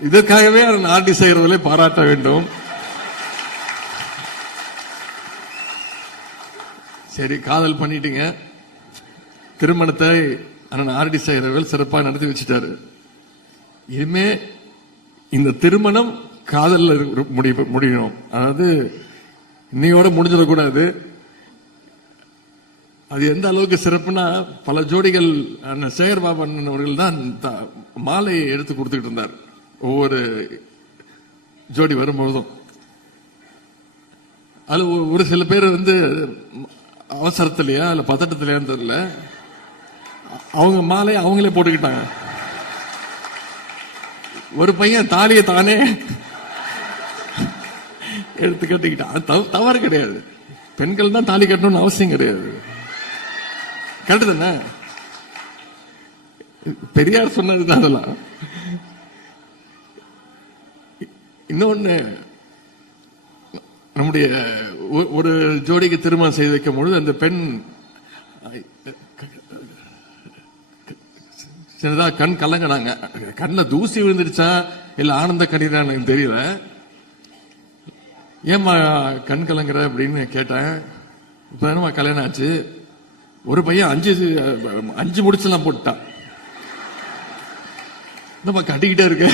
இதற்காகவே அந்த ஆண்டி செய்கிறவர்களை பாராட்ட வேண்டும் சரி காதல் பண்ணிட்டீங்க திருமணத்தை அண்ணன் ஆர்டி செய்கிறவர்கள் சிறப்பாக நடத்தி வச்சுட்டாரு இனிமே இந்த திருமணம் காதலில் முடி முடியணும் அதாவது இன்னையோட முடிஞ்சிடக்கூடாது அது. எந்த அளவுக்கு சிறப்புனா பல ஜோடிகள் சேகர் பாபன் அவர்கள் தான் மாலையை எடுத்து கொடுத்துக்கிட்டு இருந்தார். ஒவ்வொரு ஜோடி வரும்பொழுதும். அது ஒரு சில பேர் வந்து அவசரத்திலையா இல்லை பதட்டத்திலையான்னு தெரியல. அவங்க மாலையை அவங்களே போட்டுக்கிட்டாங்க. ஒரு பையன் தாலியை தானே எடுத்து கட்டிக்கிட்டான். தவ- தவறு கிடையாது. பெண்கள் தான் தாலி கட்டணும்னு அவசியம் கிடையாது. கரெக்டு தானே பெரியார் சொன்னதுதான் அதெல்லாம். இன்னொன்னு நம்முடைய ஒரு ஜோடிக்கு திருமணம் செய்து வைக்கும் பொழுது அந்த பெண் சின்னதா கண் கலங்கினாங்க. கண்ணுல தூசி விழுந்துருச்சா? இல்ல ஆனந்த கண்ணீரா எனக்கு தெரியல. ஏம்மா கண் கலங்குற அப்படின்னு கேட்டேன். இப்ப என்னம்மா கல்யாணம் ஆச்சு. ஒரு பையன் அஞ்சு அஞ்சு முடிச்செல்லாம் போட்டான் என்னம்மா கட்டிக்கிட்டே இருக்க?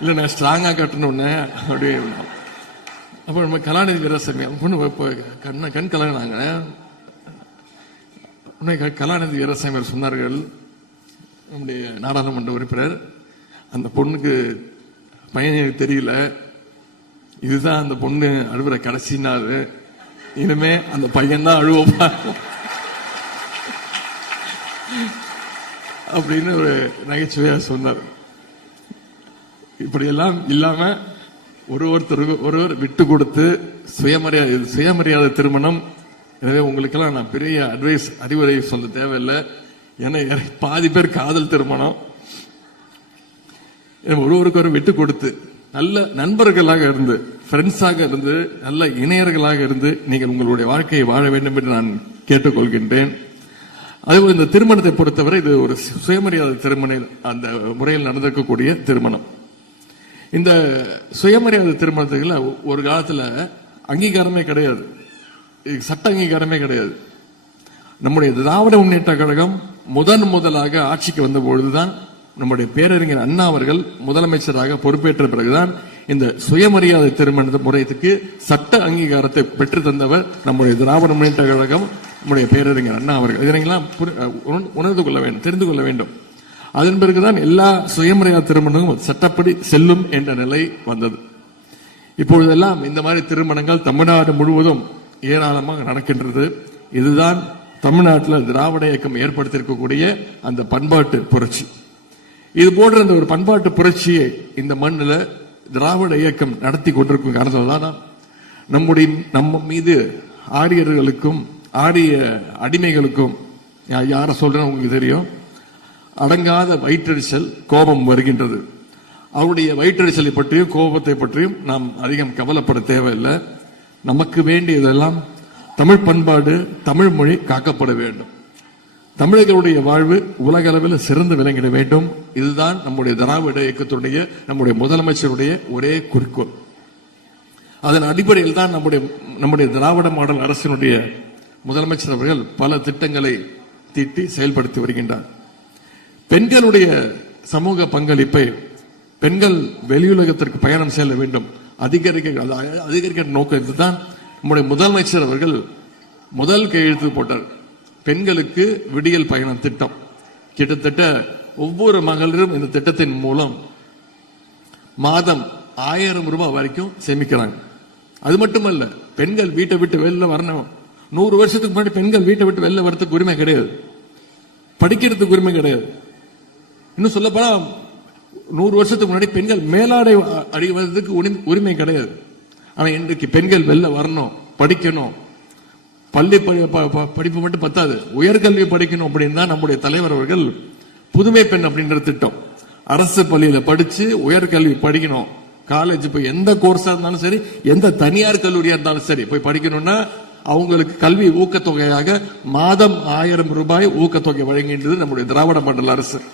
இல்ல நான் ஸ்ட்ராங்கா கட்டணும்னு அப்படியே அப்ப நம்ம கலாநிதி வீரசாமி பொண்ணு இப்ப கண் கலங்கினாங்க. உன்னை க- கலாநிதி வீரசாமி சொன்னார்கள். நம்முடைய நாடாளுமன்ற உறுப்பினர். அந்த பொண்ணுக்கு பையன் எனக்கு தெரியல. இதுதான் அந்த பொண்ணு அழுவுற கடைசி நாள். இனிமே அந்த பையன் தான் அழுவப்பா அப்படின்னு ஒரு நகைச்சுவையா சொன்னார். இப்படியெல்லாம் இல்லாம ஒரு ஒருத்தருக்கு ஒருவர் விட்டு கொடுத்து சுயமரியாதை சுயமரியாதை திருமணம். எனவே உங்களுக்கெல்லாம் நான் பெரிய அட்வைஸ் அறிவுரை சொல்ல தேவையில்லை. ஏன்னா பாதி பேர் காதல் திருமணம். ஒருவருக்கு ஒரு விட்டு கொடுத்து நல்ல நண்பர்களாக இருந்து ஃப்ரெண்ட்ஸாக இருந்து நல்ல இணையர்களாக இருந்து நீங்கள் உங்களுடைய வாழ்க்கையை வாழ வேண்டும் என்று நான் கேட்டுக்கொள்கின்றேன். அதுபோல் இந்த திருமணத்தை பொறுத்தவரை இது ஒரு சுயமரியாதை திருமண அந்த முறையில் நடந்திருக்கக்கூடிய திருமணம். இந்த சுயமரியாதை திருமணத்துக்குள்ள ஒரு காலத்தில் அங்கீகாரமே கிடையாது. சட்ட அங்கீகாரமே கிடையாது. நம்முடைய திராவிட முன்னேற்ற கழகம் முதன் முதலாக ஆட்சிக்கு வந்த பொழுதுதான் நம்முடைய பேரறிஞர் அண்ணா அவர்கள் முதலமைச்சராக பொறுப்பேற்ற பிறகுதான் இந்த சுயமரியாதை திருமண முறையத்துக்கு சட்ட அங்கீகாரத்தை பெற்று தந்தவர் நம்முடைய திராவிட முன்னேற்ற கழகம் நம்முடைய பேரறிஞர் அண்ணா அவர்கள். இதனையெல்லாம் உணர்ந்து கொள்ள வேண்டும் தெரிந்து கொள்ள வேண்டும். அதன் பிறகுதான் எல்லா சுயமரியாதை திருமணமும் சட்டப்படி செல்லும் என்ற நிலை வந்தது. இப்பொழுதெல்லாம் இந்த மாதிரி திருமணங்கள் தமிழ்நாடு முழுவதும் ஏராளமாக நடக்கின்றது. இதுதான் தமிழ்நாட்டில் திராவிட இயக்கம் ஏற்படுத்தியிருக்கக்கூடிய அந்த பண்பாட்டு புரட்சி. இது போன்ற அந்த ஒரு பண்பாட்டு புரட்சியை இந்த மண்ணில் திராவிட இயக்கம் நடத்தி கொண்டிருக்கும் காரணத்தில் தான் நம்முடைய நம்ம மீது ஆரியர்களுக்கும் ஆரிய அடிமைகளுக்கும் யா- யாரை சொல்றேன்னு உங்களுக்கு தெரியும். அடங்காத வயிற்றறிச்சல் கோபம் வருகின்றது. அவருடைய வயிற்றறிச்சலை பற்றியும் கோபத்தை பற்றியும் நாம் அதிகம் கவலைப்பட தேவையில்லை. நமக்கு வேண்டியதெல்லாம் தமிழ் பண்பாடு தமிழ் மொழி காக்கப்பட வேண்டும். தமிழர்களுடைய வாழ்வு உலக அளவில் சிறந்து விளங்கிட வேண்டும். இதுதான் நம்முடைய திராவிட இயக்கத்துடைய நம்முடைய முதலமைச்சருடைய ஒரே குறிக்கோள். அதன் அடிப்படையில் தான் நம்முடைய நம்முடைய திராவிட மாடல் அரசினுடைய முதலமைச்சர் அவர்கள் பல திட்டங்களை தீட்டி செயல்படுத்தி வருகின்றார். பெண்களுடைய சமூக பங்களிப்பை பெண்கள் வெளியுலகத்திற்கு பயணம் செல்ல வேண்டும். அதிகரிக்க அதிகரிக்க நோக்கம் இதுதான் நம்முடைய முதலமைச்சர் அவர்கள் முதல் கையெழுத்து போட்டார். பெண்களுக்கு விடியல் பயணம் திட்டம். கிட்டத்தட்ட ஒவ்வொரு மகளிரும் இந்த திட்டத்தின் மூலம் மாதம் ஆயிரம் ரூபாய் வரைக்கும் சேமிக்கிறாங்க. அது மட்டுமல்ல பெண்கள் வீட்டை விட்டு வெளில வரணும். நூறு வருஷத்துக்கு முன்னாடி பெண்கள் வீட்டை விட்டு வெளில வரதுக்கு உரிமை கிடையாது. படிக்கிறதுக்கு உரிமை கிடையாது. இன்னும் சொல்லப்போனா நூறு வருஷத்துக்கு முன்னாடி பெண்கள் மேலாடை அடிவதற்கு உரிமை- உரிமை கிடையாது. ஆனால் இன்றைக்கு பெண்கள் வெளில வரணும் படிக்கணும். பள்ளி ப- படிப்பு மட்டும் பத்தாது. உயர்கல்வி படிக்கணும் அப்படின்னு தான் நம்முடைய தலைவர் அவர்கள் புதுமை பெண் அப்படின்ற திட்டம். அரசு பள்ளியில படிச்சு உயர்கல்வி படிக்கணும். காலேஜ் போய் எந்த கோர்ஸா இருந்தாலும் சரி எந்த தனியார் கல்லூரியா இருந்தாலும் சரி போய் படிக்கணும்னா அவங்களுக்கு கல்வி ஊக்கத்தொகையாக மாதம் ஆயிரம் ரூபாய் ஊக்கத்தொகை வழங்குகின்றது நம்முடைய திராவிட மண்டல அரசு.